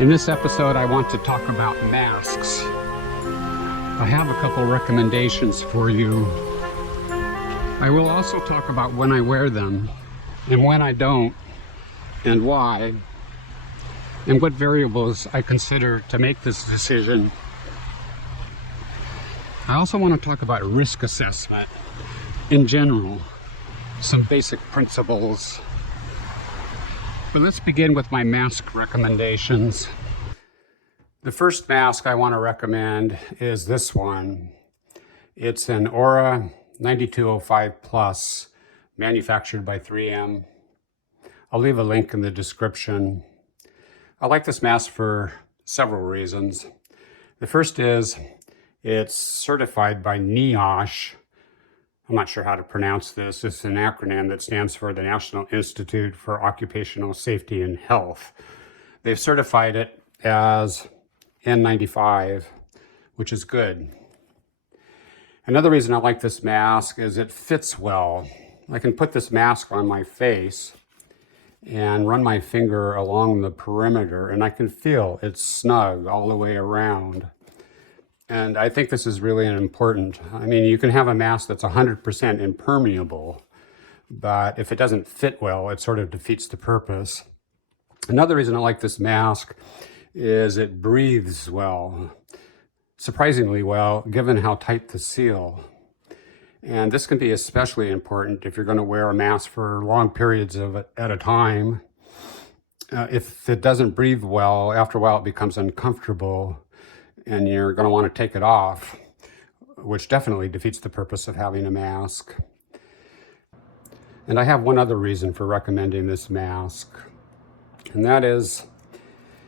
In this episode, I want to talk about masks. I have a couple recommendations for you. I will also talk about when I wear them and when I don't, and why, and what variables I consider to make this decision. I also want to talk about risk assessment in general, some basic principles. But let's begin with my mask recommendations. The first mask I want to recommend is this one. It's an Aura 9205 Plus, manufactured by 3M. I'll leave a link in the description. I like this mask for several reasons. The first is it's certified by NIOSH. I'm not sure how to pronounce this. It's an acronym that stands for the National Institute for Occupational Safety and Health. They've certified it as N95, which is good. Another reason I like this mask is it fits well. I can put this mask on my face and run my finger along the perimeter, and I can feel it's snug all the way around. And I think this is really important. I mean, you can have a mask that's 100% impermeable, but if it doesn't fit well, it sort of defeats the purpose. Another reason I like this mask is it breathes well, surprisingly well, given how tight the seal. And this can be especially important if you're going to wear a mask for long periods of it at a time. If it doesn't breathe well, after a while it becomes uncomfortable, and you're going to want to take it off, which definitely defeats the purpose of having a mask. And I have one other reason for recommending this mask, and that is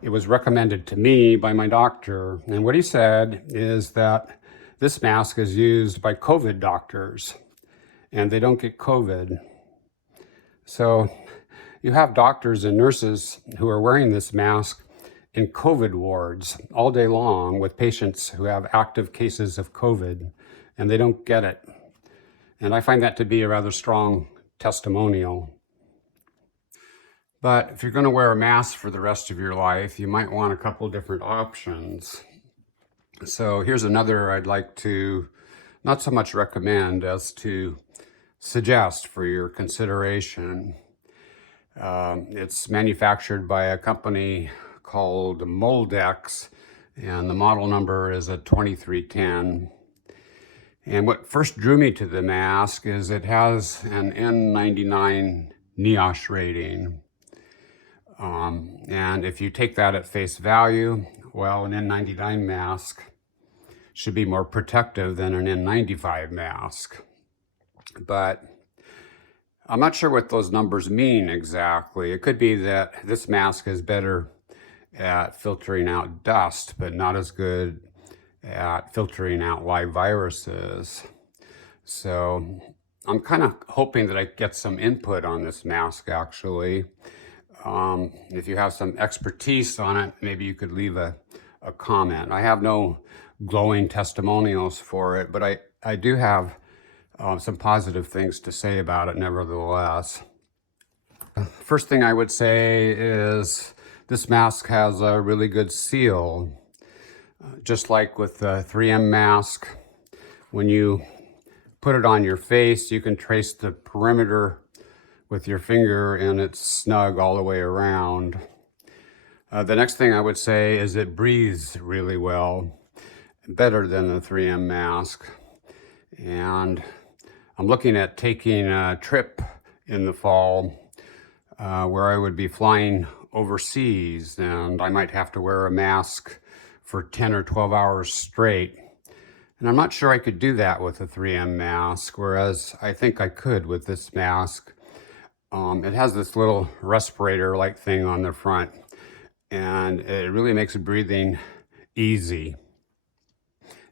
it was recommended to me by my doctor. And what he said is that this mask is used by COVID doctors, and they don't get COVID. So you have doctors and nurses who are wearing this mask in COVID wards all day long with patients who have active cases of COVID, and they don't get it. And I find that to be a rather strong testimonial. But if you're going to wear a mask for the rest of your life, you might want a couple different options. So here's another I'd like to not so much recommend as to suggest for your consideration. It's manufactured by a company called Moldex, and the model number is a 2310. And what first drew me to the mask is it has an N99 NIOSH rating. And if you take that at face value, well, an N99 mask should be more protective than an N95 mask. But I'm not sure what those numbers mean exactly. It could be that this mask is better at filtering out dust, but not as good at filtering out live viruses. So I'm kind of hoping that I get some input on this mask, actually. If you have some expertise on it, maybe you could leave a comment. I have no glowing testimonials for it, but I do have some positive things to say about it nevertheless. First thing I would say is this mask has a really good seal. Just like with the 3M mask, when you put it on your face, you can trace the perimeter with your finger and it's snug all the way around. The next thing I would say is it breathes really well, better than the 3M mask. And I'm looking at taking a trip in the fall where I would be flying overseas, and I might have to wear a mask for 10 or 12 hours straight. And I'm not sure I could do that with a 3M mask, whereas I think I could with this mask. It has this little respirator-like thing on the front, and it really makes breathing easy.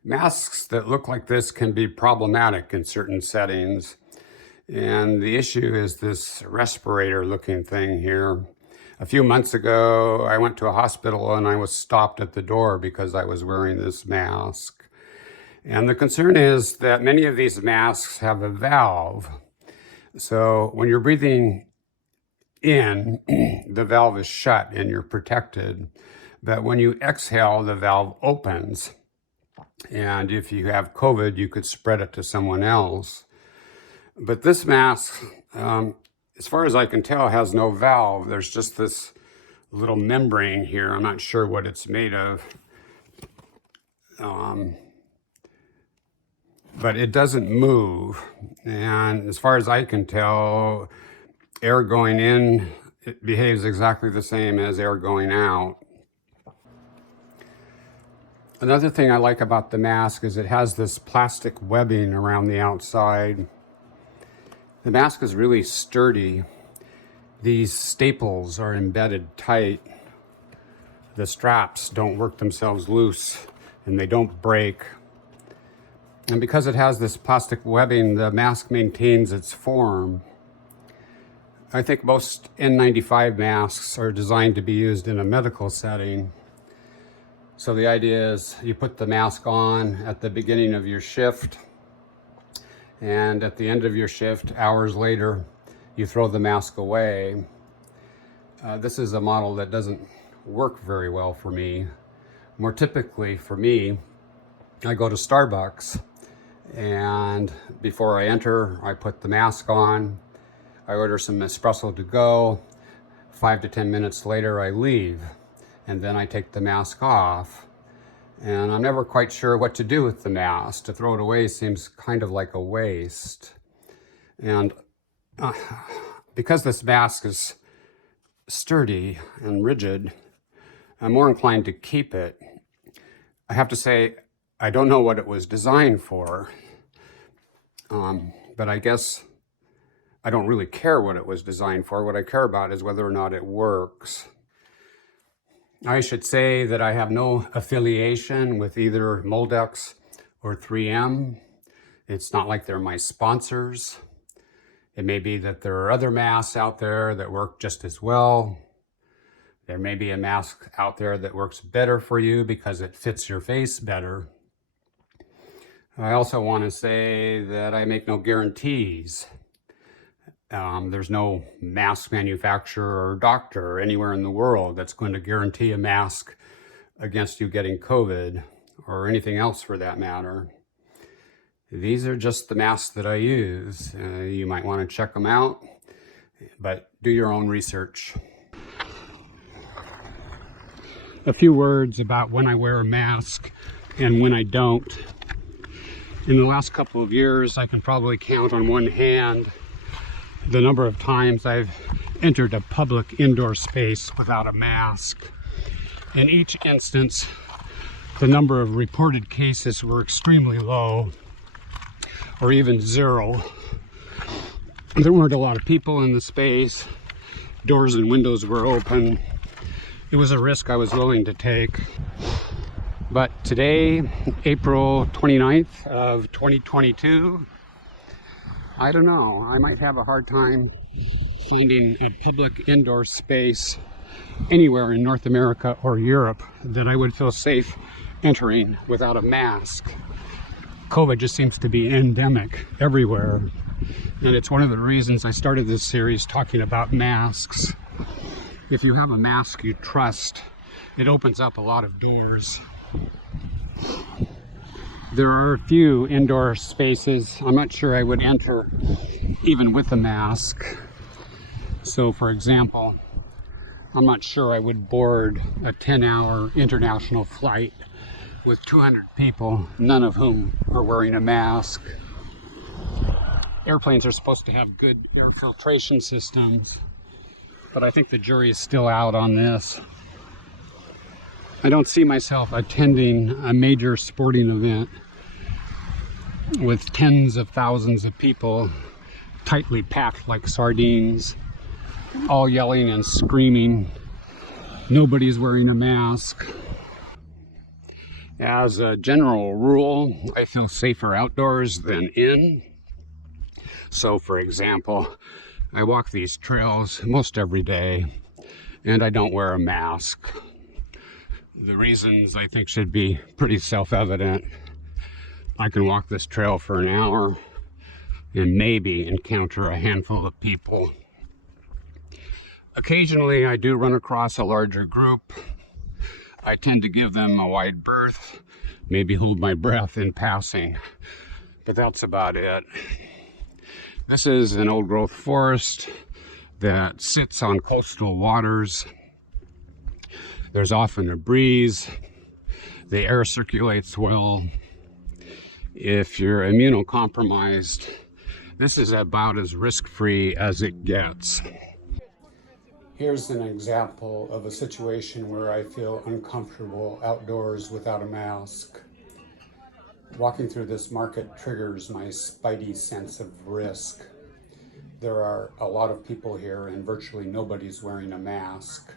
Masks that look like this can be problematic in certain settings, and the issue is this respirator-looking thing here. A few months ago, I went to a hospital and I was stopped at the door because I was wearing this mask. And the concern is that many of these masks have a valve. So when you're breathing in, the valve is shut and you're protected. but when you exhale, the valve opens. And if you have COVID, you could spread it to someone else. But this mask, as far as I can tell, has no valve. There's just this little membrane here. I'm not sure what it's made of. But it doesn't move. And as far as I can tell, air going in, it behaves exactly the same as air going out. Another thing I like about the mask is it has this plastic webbing around the outside. The mask is really sturdy. These staples are embedded tight. The straps don't work themselves loose and they don't break. And because it has this plastic webbing, the mask maintains its form. I think most N95 masks are designed to be used in a medical setting. So the idea is you put the mask on at the beginning of your shift, and at the end of your shift, hours later, you throw the mask away. This is a model that doesn't work very well for me. More typically for me, I go to Starbucks, and before I enter, I put the mask on. I order some espresso to go. 5 to 10 minutes later, I leave, and then I take the mask off. And I'm never quite sure what to do with the mask. To throw it away seems kind of like a waste. And because this mask is sturdy and rigid, I'm more inclined to keep it. I have to say, I don't know what it was designed for, but I guess I don't really care what it was designed for. What I care about is whether or not it works. I should say that I have no affiliation with either Moldex or 3M. It's not like they're my sponsors. It may be that there are other masks out there that work just as well. There may be a mask out there that works better for you because it fits your face better. I also want to say that I make no guarantees. There's no mask manufacturer or doctor anywhere in the world that's going to guarantee a mask against you getting COVID or anything else for that matter. These are just the masks that I use. You might want to check them out, but do your own research. A few words about when I wear a mask and when I don't. In the last couple of years, I can probably count on one hand the number of times I've entered a public indoor space without a mask. In each instance, the number of reported cases were extremely low, or even zero. There weren't a lot of people in the space. Doors and windows were open. It was a risk I was willing to take. But today, April 29th of 2022, I don't know, I might have a hard time finding a public indoor space anywhere in North America or Europe that I would feel safe entering without a mask. COVID just seems to be endemic everywhere. And it's one of the reasons I started this series talking about masks. If you have a mask you trust, it opens up a lot of doors. There are a few indoor spaces I'm not sure I would enter even with a mask. So for example, I'm not sure I would board a 10-hour international flight with 200 people, none of whom are wearing a mask. Airplanes are supposed to have good air filtration systems, but I think the jury is still out on this. I don't see myself attending a major sporting event with tens of thousands of people tightly packed like sardines, all yelling and screaming. Nobody's wearing a mask. As a general rule, I feel safer outdoors than in. So for example, I walk these trails most every day and I don't wear a mask. The reasons I think should be pretty self-evident. I can walk this trail for an hour and maybe encounter a handful of people. Occasionally I do run across a larger group. I tend to give them a wide berth, maybe hold my breath in passing, but that's about it. This is an old growth forest that sits on coastal waters. There's often a breeze. The air circulates well. If you're immunocompromised, this is about as risk-free as it gets. Here's an example of a situation where I feel uncomfortable outdoors without a mask. Walking through this market triggers my spidey sense of risk. There are a lot of people here and virtually nobody's wearing a mask.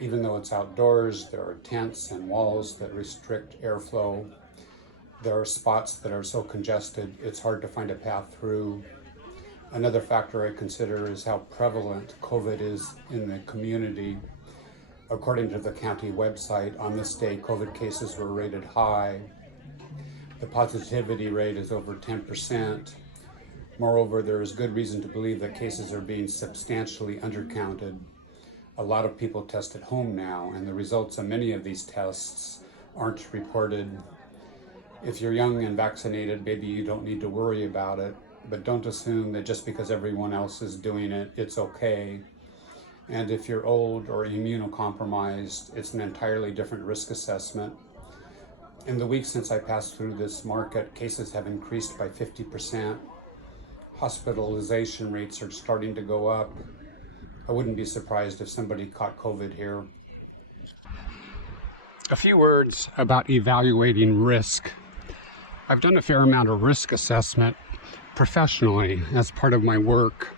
Even though it's outdoors, there are tents and walls that restrict airflow. There are spots that are so congested it's hard to find a path through. Another factor I consider is how prevalent COVID is in the community. According to the county website, on this day, COVID cases were rated high. The positivity rate is over 10%. Moreover, there is good reason to believe that cases are being substantially undercounted. A lot of people test at home now, and the results of many of these tests aren't reported. If you're young and vaccinated, maybe you don't need to worry about it, but don't assume that just because everyone else is doing it, it's okay. And if you're old or immunocompromised, it's an entirely different risk assessment. In the weeks since I passed through this market, cases have increased by 50%. Hospitalization rates are starting to go up. I wouldn't be surprised if somebody caught COVID here. A few words about evaluating risk. I've done a fair amount of risk assessment professionally as part of my work.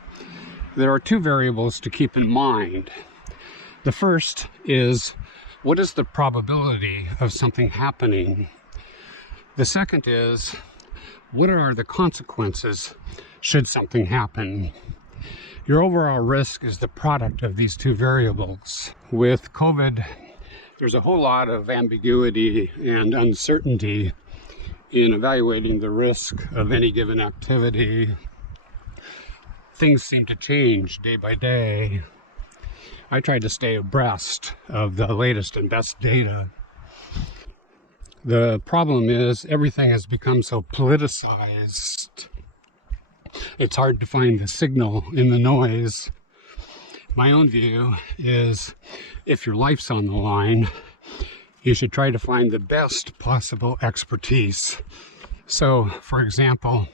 There are two variables to keep in mind. The first is, what is the probability of something happening? The second is, what are the consequences should something happen? Your overall risk is the product of these two variables. With COVID, there's a whole lot of ambiguity and uncertainty in evaluating the risk of any given activity. Things seem to change day by day. I try to stay abreast of the latest and best data. The problem is everything has become so politicized. It's hard to find the signal in the noise. My own view is if your life's on the line, you should try to find the best possible expertise. So, for example,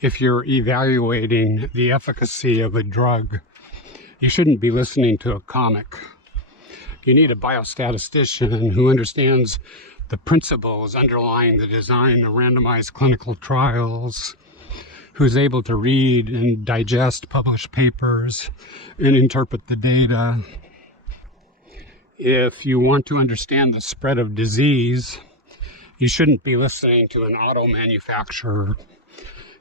if you're evaluating the efficacy of a drug, you shouldn't be listening to a comic. You need a biostatistician who understands the principles underlying the design of randomized clinical trials, who's able to read and digest published papers and interpret the data. If you want to understand the spread of disease, you shouldn't be listening to an auto manufacturer.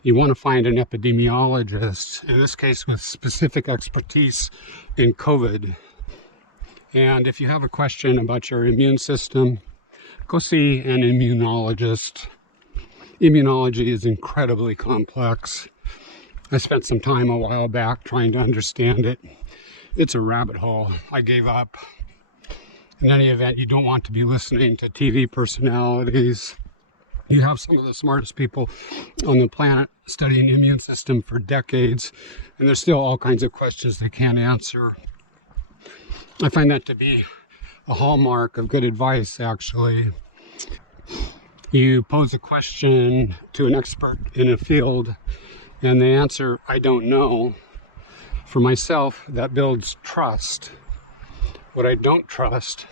You want to find an epidemiologist, in this case with specific expertise in COVID. And if you have a question about your immune system, go see an immunologist. Immunology is incredibly complex. I spent some time a while back trying to understand it. It's a rabbit hole. I gave up. In any event, you don't want to be listening to TV personalities. You have some of the smartest people on the planet studying the immune system for decades, and there's still all kinds of questions they can't answer. I find that to be a hallmark of good advice, actually. You pose a question to an expert in a field, and they answer, "I don't know." For myself, that builds trust. What I don't trust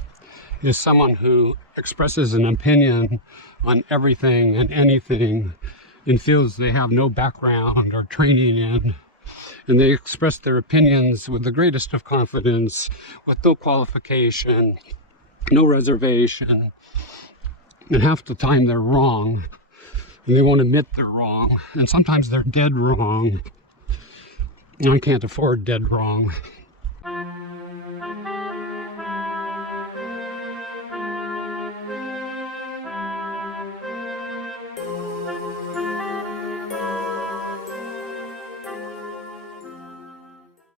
is someone who expresses an opinion on everything and anything in fields they have no background or training in. And they express their opinions with the greatest of confidence, with no qualification, no reservation. And half the time they're wrong, and they won't admit they're wrong. And sometimes they're dead wrong. And I can't afford dead wrong.